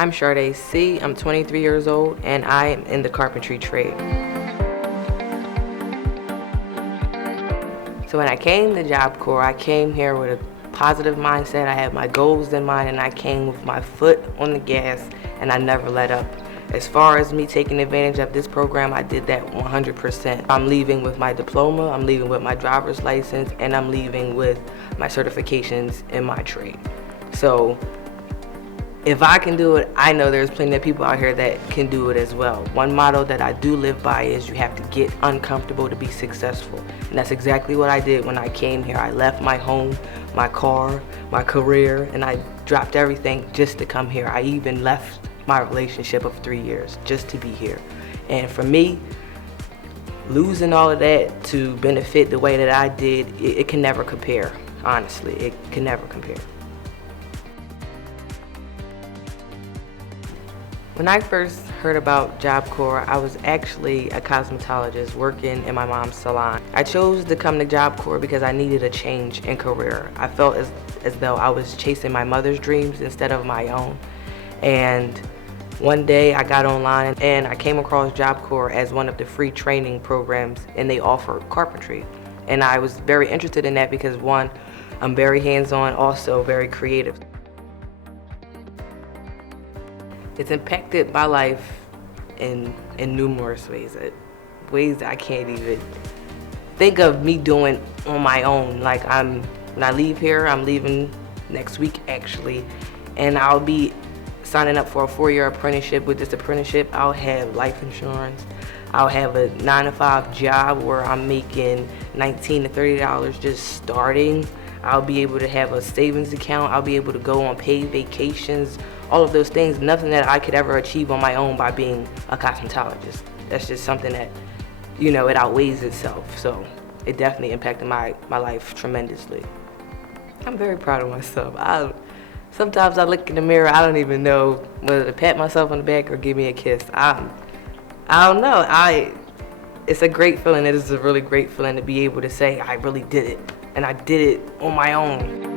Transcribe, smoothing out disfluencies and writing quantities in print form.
I'm Shardae C. I'm 23 years old and I am in the carpentry trade. So when I came to Job Corps, I came here with a positive mindset. I had my goals in mind and I came with my foot on the gas and I never let up. As far as me taking advantage of this program, I did that 100%. I'm leaving with my diploma, I'm leaving with my driver's license, and I'm leaving with my certifications in my trade. So if I can do it, I know there's plenty of people out here that can do it as well. One motto that I do live by is you have to get uncomfortable to be successful. And that's exactly what I did when I came here. I left my home, my car, my career, and I dropped everything just to come here. I even left my relationship of 3 years just to be here. And for me, losing all of that to benefit the way that I did, it can never compare. Honestly, it can never compare. When I first heard about Job Corps, I was actually a cosmetologist working in my mom's salon. I chose to come to Job Corps because I needed a change in career. I felt as though I was chasing my mother's dreams instead of my own. And one day I got online and I came across Job Corps as one of the free training programs, and they offer carpentry. And I was very interested in that because, one, I'm very hands-on, also very creative. It's impacted my life in numerous ways, ways that I can't even think of me doing on my own. Like when I leave here, I'm leaving next week actually, and I'll be signing up for a 4-year apprenticeship. With this apprenticeship, I'll have life insurance. I'll have a 9-to-5 job where I'm making $19 to $30 just starting. I'll be able to have a savings account. I'll be able to go on paid vacations. All of those things, nothing that I could ever achieve on my own by being a cosmetologist. That's just something that, it outweighs itself. So it definitely impacted my life tremendously. I'm very proud of myself. Sometimes I look in the mirror, I don't even know whether to pat myself on the back or give me a kiss. I don't know. It's a great feeling. It is a really great feeling to be able to say I really did it. And I did it on my own.